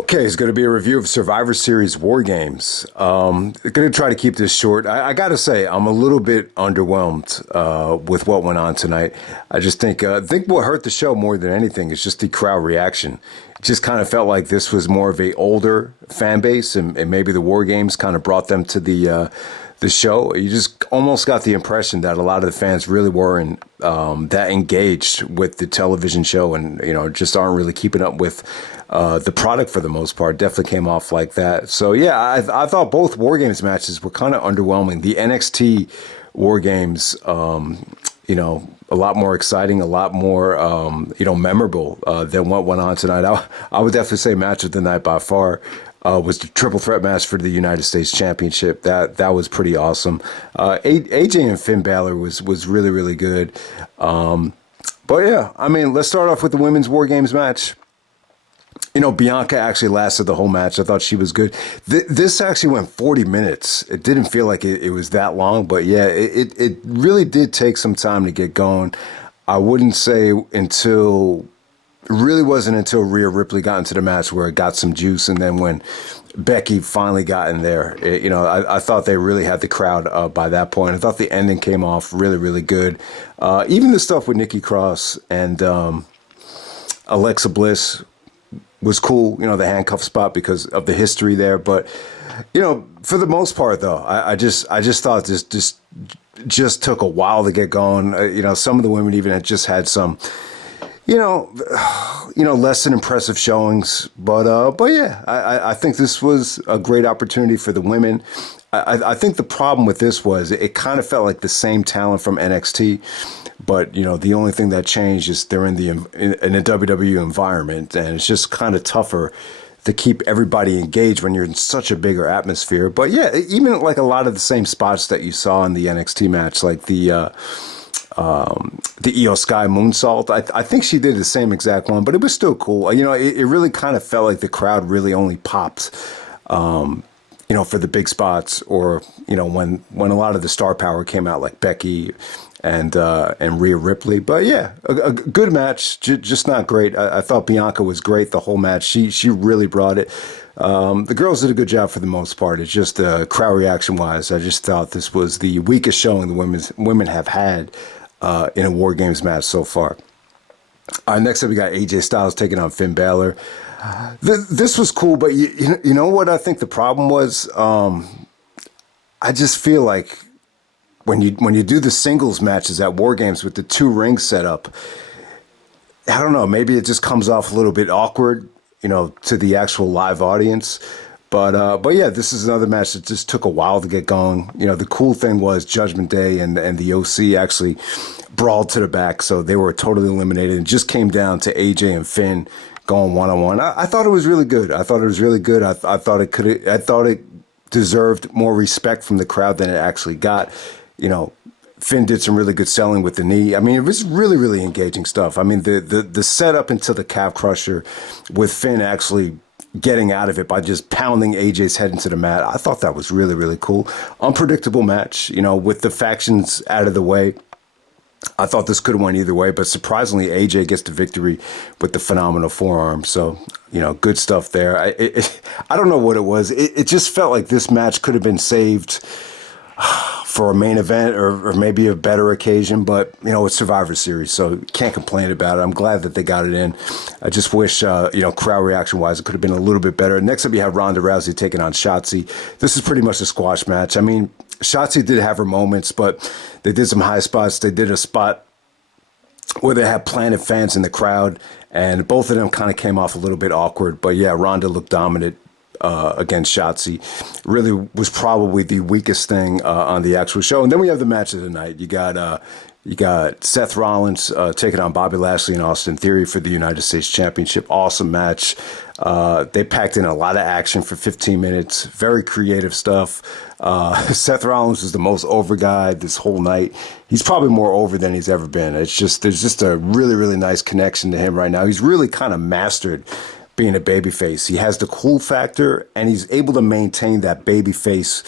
Okay, it's going to be a review of Survivor Series War Games. Going to try to keep this short. I got to say, I'm a little bit underwhelmed with what went on tonight. I just think what hurt the show more than anything is just the crowd reaction. It just kind of felt like this was more of a older fan base, and maybe the War Games kind of brought them to the show. You just almost got the impression that a lot of the fans really weren't that engaged with the television show, and just aren't really keeping up with the product for the most part. Definitely came off like that. So yeah, I thought both War Games matches were kind of underwhelming. The NXT War Games, a lot more exciting, a lot more memorable than what went on tonight. I would definitely say match of the night by far was the triple threat match for the United States Championship. That was pretty awesome. AJ and Finn Balor was really, really good. But yeah, I mean, let's start off with the women's War Games match. Bianca actually lasted the whole match. I thought she was good. This actually went 40 minutes. It didn't feel like it was that long, but yeah, it really did take some time to get going. I wouldn't say it really wasn't until Rhea Ripley got into the match where it got some juice, and then when Becky finally got in there, I thought they really had the crowd by that point. I thought the ending came off really, really good. Even the stuff with Nikki Cross and Alexa Bliss was cool, the handcuff spot because of the history there. But, for the most part, though, I just thought this just took a while to get going. Some of the women even had some, less than impressive showings. But yeah, I think this was a great opportunity for the women. I think the problem with this was it kind of felt like the same talent from NXT. But, the only thing that changed is they're in a WWE environment, and it's just kind of tougher to keep everybody engaged when you're in such a bigger atmosphere. But yeah, even like a lot of the same spots that you saw in the NXT match, like the Io Sky moonsault, I think she did the same exact one, but it was still cool. It really kind of felt like the crowd really only popped, for the big spots, or, when a lot of the star power came out, like Becky and Rhea Ripley. But yeah, a good match, just not great. I thought Bianca was great the whole match. She really brought it. The girls did a good job for the most part. It's just crowd reaction wise, I just thought this was the weakest showing the women have had in a War Games match so far. Next up, we got AJ Styles taking on Finn Balor. This was cool, but you know what I think the problem was? I just feel like when you do the singles matches at War Games with the two rings set up, I don't know, maybe it just comes off a little bit awkward, to the actual live audience. But yeah, this is another match that just took a while to get going. The cool thing was Judgment Day and the OC actually brawled to the back, so they were totally eliminated. It just came down to AJ and Finn going one-on-one. I thought it was really good. I thought it deserved more respect from the crowd than it actually got. Finn did some really good selling with the knee. I mean, it was really, really engaging stuff. I mean, the setup into the calf crusher with Finn actually getting out of it by just pounding AJ's head into the mat. I thought that was really, really cool. Unpredictable match, with the factions out of the way. I thought this could have went either way, but surprisingly, AJ gets the victory with the phenomenal forearm. So, good stuff there. I don't know what it was. It just felt like this match could have been saved for a main event or maybe a better occasion, but it's Survivor Series, so can't complain about it. I'm glad that they got it in. I just wish crowd reaction wise it could have been a little bit better. Next up, you have Ronda Rousey taking on Shotzi. This is pretty much a squash match. I mean, Shotzi did have her moments, but they did some high spots. They did a spot where they had planted fans in the crowd, and both of them kind of came off a little bit awkward. But yeah, Ronda looked dominant against Shotzi. Really was probably the weakest thing on the actual show. And then we have the match of the night. You got Seth Rollins taking on Bobby Lashley and Austin Theory for the United States Championship. Awesome match. They packed in a lot of action for 15 minutes. Very creative stuff. Seth Rollins was the most over guy this whole night. He's probably more over than he's ever been. There's just a really, really nice connection to him right now. He's really kind of mastered being a babyface. He has the cool factor, and he's able to maintain that babyface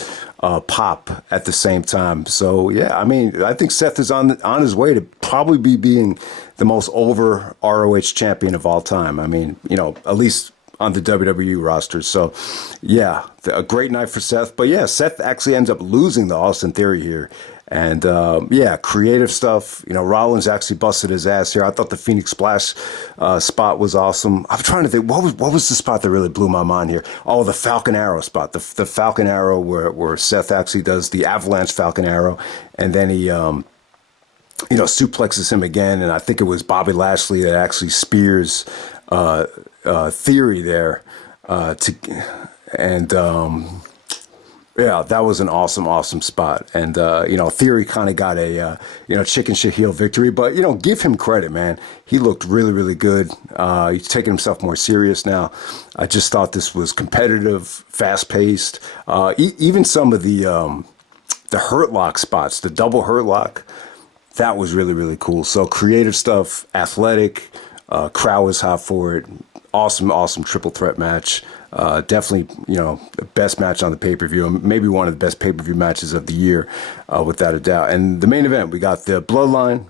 pop at the same time. So yeah, I mean, I think Seth is on his way to probably being the most over ROH champion of all time. I mean, at least on the WWE roster. So, yeah, a great night for Seth. But yeah, Seth actually ends up losing the Austin Theory here. And yeah, creative stuff. You know, Rollins actually busted his ass here. I thought the Phoenix Splash spot was awesome. I'm trying to think, what was the spot that really blew my mind here? Oh, the Falcon Arrow spot. The Falcon Arrow where Seth actually does the Avalanche Falcon Arrow. And then he, suplexes him again. And I think it was Bobby Lashley that actually spears Theory there. Yeah, that was an awesome spot. And, Theory kind of got a, chicken shit heel victory. But, give him credit, man. He looked really, really good. He's taking himself more serious now. I just thought this was competitive, fast-paced. Even some of the Hurt Lock spots, the double Hurt Lock, that was really, really cool. So creative stuff, athletic, crowd was hot for it. Awesome triple threat match. Definitely, the best match on the pay-per-view, maybe one of the best pay-per-view matches of the year, without a doubt. And the main event, we got the Bloodline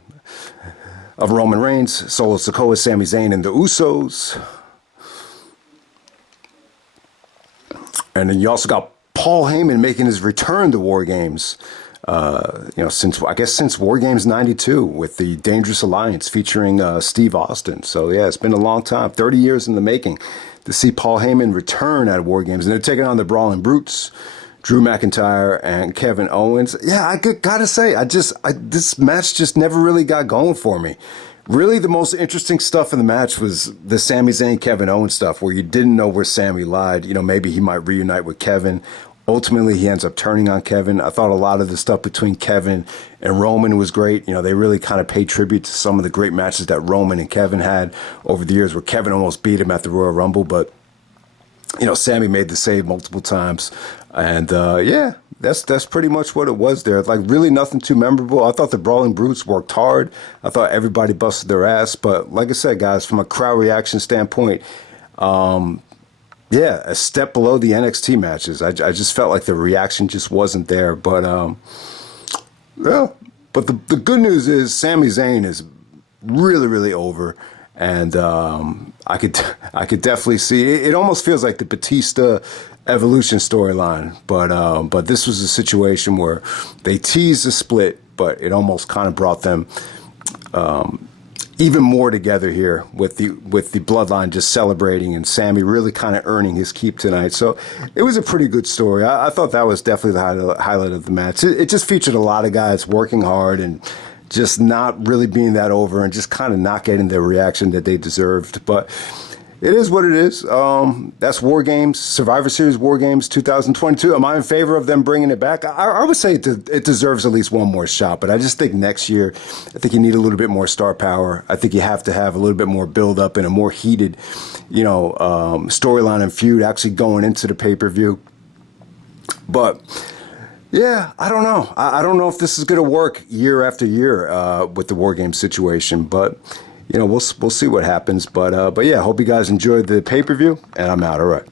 of Roman Reigns, Solo Sikoa, Sami Zayn, and the Usos. And then you also got Paul Heyman making his return to WarGames. Since WarGames 92 with the Dangerous Alliance featuring Steve Austin. So yeah, it's been a long time, 30 years in the making to see Paul Heyman return at WarGames. And they're taking on the Brawling Brutes, Drew McIntyre and Kevin Owens. Yeah, I gotta say, this match just never really got going for me. Really, the most interesting stuff in the match was the Sami Zayn, Kevin Owens stuff, where you didn't know where Sami lied. Maybe he might reunite with Kevin. Ultimately, he ends up turning on Kevin. I thought a lot of the stuff between Kevin and Roman was great. They really kind of paid tribute to some of the great matches that Roman and Kevin had over the years, where Kevin almost beat him at the Royal Rumble. But, Sami made the save multiple times. And, that's pretty much what it was there. Like, really nothing too memorable. I thought the Brawling Brutes worked hard. I thought everybody busted their ass. But like I said, guys, from a crowd reaction standpoint, yeah, a step below the NXT matches. I just felt like the reaction just wasn't there. But But the good news is Sami Zayn is really, really over, and I could definitely see it. It almost feels like the Batista Evolution storyline, but this was a situation where they teased a split, but it almost kind of brought them even more together here with the Bloodline just celebrating and Sami really kind of earning his keep tonight. So it was a pretty good story. I thought that was definitely the highlight of the match. It just featured a lot of guys working hard and just not really being that over and just kind of not getting the reaction that they deserved. But it is what it is. That's WarGames, Survivor Series WarGames 2022. Am I in favor of them bringing it back? I would say it deserves at least one more shot, but I just think next year, I think you need a little bit more star power. I think you have to have a little bit more build up and a more heated, storyline and feud actually going into the pay-per-view. But yeah, I don't know. I don't know if this is going to work year after year with the WarGames situation, but we'll see what happens. But yeah, hope you guys enjoyed the pay-per-view, and I'm out. All right.